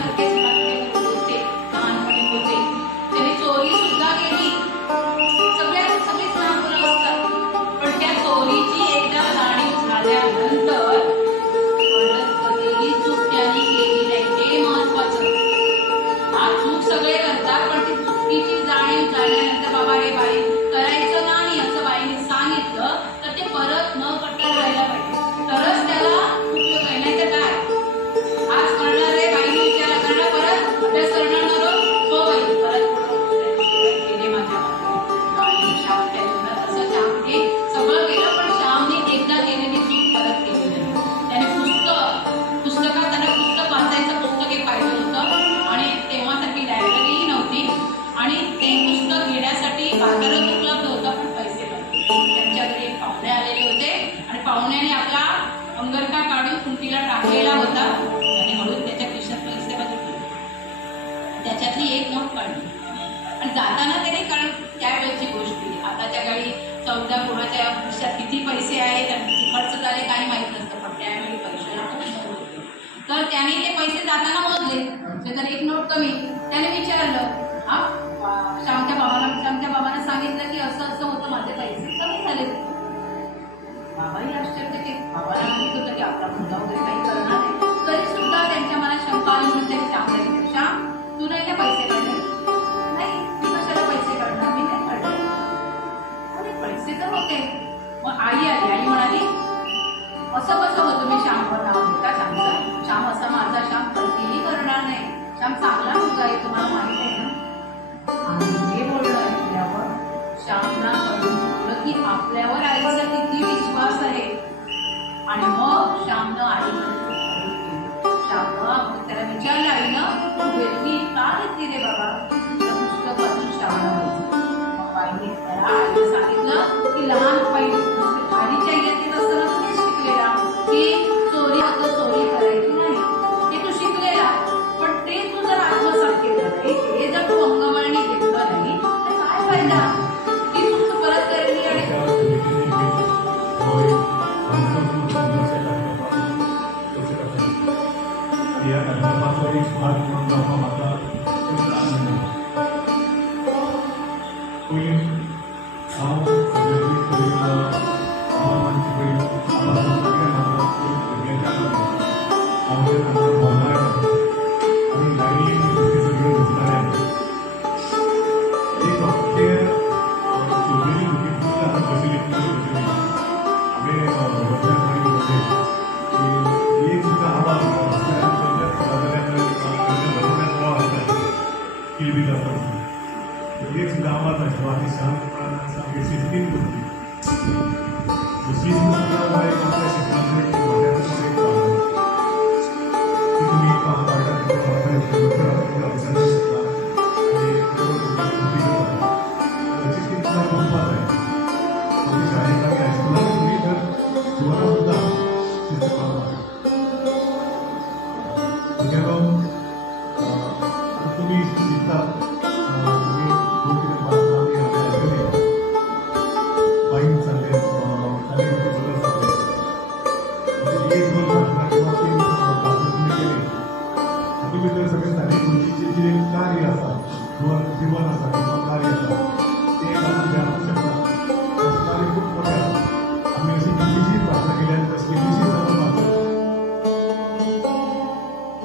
सारखेच होते, लहानपणी होते. त्यांनी चोरी सुद्धा केली. सगळीच लहान मुलं असतात. पण त्या चोरीची एकदा जाणीव झाल्यानंतर परत कधीही चूक त्यांनी केली नाही. ते महत्वाचं. हा चूक सगळे करतात, पण ती चुकीची जाणीव झाल्यानंतर बाबा हे बाई करायचं नाही असं बाईने सांगितलं तर ते परत न करता राहायला पाहिजे. तरच त्याला उपयोग आहे. नाही तर काय आज करणार रे बाईने विचारला करणार परत अभ्यास करणार ना हो बाई परत गेले माझ्या श्याम त्या जीवनात असं श्यामने सगळं केलं पण श्यामने एकदा केलेली चूक परत केली नाही. त्याने पुस्तकात त्याला पुस्तक वाचायचं पुस्तक हे पाहिजे होतं आणि तेव्हासारखी लायब्ररीही नव्हती आणि ते पुस्तक घेण्यासाठी बाजारात उपलब्ध होतं पण पैसे नव्हते. त्यांच्या घरी पाहुणे आलेले होते आणि पाहुण्याने आपला अंगरखा काढून कुंटीला टाकलेला होता. त्याने हळूच त्याच्या खिशात पैसे बघितले, त्याच्यातली एक नोट काढली आणि जाताना त्याने कारण त्यावेळेची गोष्टी आताच्या काळी समजा कोणाच्या खिशात किती पैसे आहेत आणि किती खर्च झाले काही माहीत नसतं, पण त्यावेळी पैशाला खूप महत्त्व होते. तर त्याने ते पैसे जाताना मोजले, जर एक नोट कमी. त्याने विचारलं श्यामच्या बाबांना सांगितलं की असं असं होतं, माझे पैसे कमी झाले. बाबाही आश्चर्यचकित. बाबाला माहित होतं की आपला मुलगा वगैरे काही करणार नाही, तरी सुद्धा त्यांच्या मनात शंका आली म्हणते श्यामला विचार श्याम तू नाही का पैसे काढले? नाही मी कशाला पैसे काढणार, मी नाही काढले. अरे पैसे तर होते. मग आई आली. आई म्हणाली असं कसं होतं? मी श्यामवर नाव घेता श्यामचं. श्याम असा माझा श्याम कधीही करणार नाही. श्याम चांगला मुलगा आहे, तुम्हाला माहित आहे ना. आणि हे बोलणं ऐकल्यावर श्यामला कळून चुकलं की आपल्यावर आईचा किती विश्वास आहे. आणि मग श्यामनं आईकडे श्यामनं त्याला विचारलं आईनं तू वेगळी का घेतली रे बाबा? पुस्तक वाचून श्यामला व्हायचं. मग आईने त्याला आईने सांगितलं की लहानपणी आधीच्या येतील असताना तुम्ही शिकलेला की चोरी होतं, चोरी करायची नाही हे तू शिकलेला, पण ते तू जर आत्मसात केलं नाही, हे जर तू अंगवळणी घेतलं नाही तर काय फायदा? ती चूक परत करायची. आणि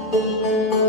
Thank you.